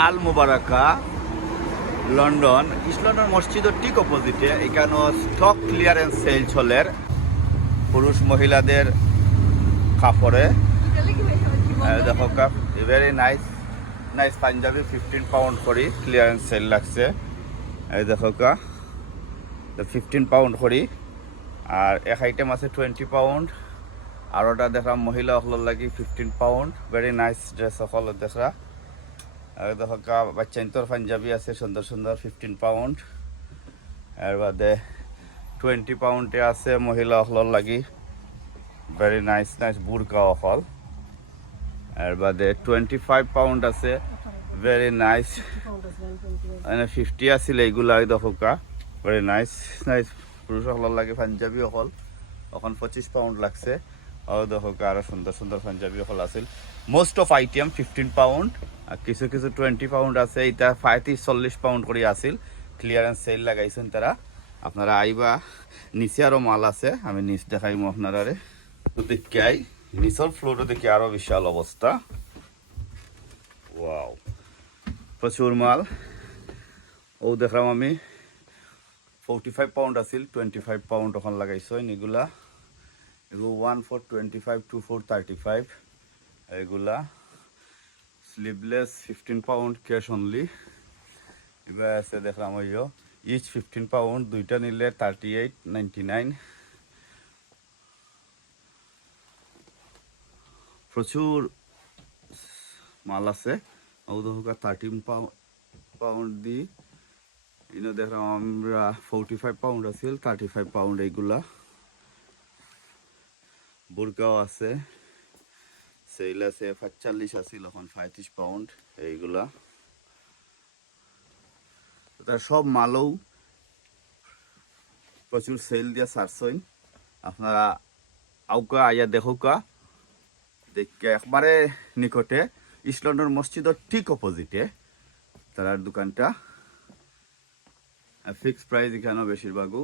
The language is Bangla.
Al Mubaraka, London. East London মসজিদের ঠিক অপোজিটে এখানে স্টক ক্লিয়ারেন্স সেল চলের। পুরুষ মহিলাদের কাপড়ে। এই দেখো cup. Very nice nice punjabi fifteen pound করি। ক্লিয়ারেন্স সেল লাগছে। এই দেখো কা। ফিফটিন পাউন্ড করি। আর এক আইটেম আছে টুয়েন্টি পাউন্ড আর ওটা দেখলাম মহিলা সকলের লাগি fifteen pound very nice dress সকল দেখরা। দেখো কা বাচ্চাইন্তর পাঞ্জাবি আছে সুন্দর সুন্দর ফিফটিন পাউন্ড এর বাদে টুয়েন্টি পাউন্ডে আছে মহিলা সকলের লাগি। ভেরি নাইস নাইস বুরকা অকল। এর বাদে টুয়েন্টি ফাইভ পাউন্ড আছে। ভেরি নাইস মানে ফিফটি আছিল এইগুলা দশকা ভেরি নাইস নাইস পুরুষসকলের লাগে পাঞ্জাবি অকল। অকণ পঁচিছ পাউন্ড লাগছে। দশকা আৰু সুন্দৰ সুন্দৰ পাঞ্জাবি অকল আছিল। Most of item fifteen pound কিছু কিছু টুয়েন্টি পাউন্ড আছে। এটা পঁয়ত্রিশ চল্লিশ পাউন্ড করে আছিল। ক্লিয়ারেন্স সেল লাগাইছেন তারা। আপনারা আইবা, নিচে আরও মাল আছে। আমি নিচ দেখাইমু আপনারা দেখে আই নিচর ফ্লোরে দেখি আরও বিশাল অবস্থা। ওয়াও প্রচুর মাল। ও দেখলাম আমি ফোর্টি ফাইভ পাউন্ড আছিল টুয়েন্টি ফাইভ পাউন্ড ওখান লাগাইছো এগুলা। এগুলো one four twenty five two four thirty five এগুলা sleeveless fifteen pound cash only এবার আছে দেখলাম ওই ইচ ফিফটিন পাউন্ড দুইটা নিলে থার্টি এইট নাইনটি নাইন প্রচুর মাল আছে। ঔদহকা থার্টিন পাউন্ড দি। ইনো দেখলাম আমরা ফোরটি ফাইভ পাউন্ড আছিল থার্টি ফাইভ পাউন্ড এইগুলা বুরকাও আছে। সেল আছে পাঁচচল্লিশ আছিল এখন পঁয়ত্রিশ পাউন্ড এইগুলা। তার সব মালও প্রচুর সেল দিয়া সারছইন আপনারা আউকা, আইয়া দেখুকা। দেখে একবারে নিকটে ইসলন্ডন মসজিদের ঠিক অপোজিটে তার দোকানটা। ফিক্স প্রাইস এখানেও বেশিরভাগও।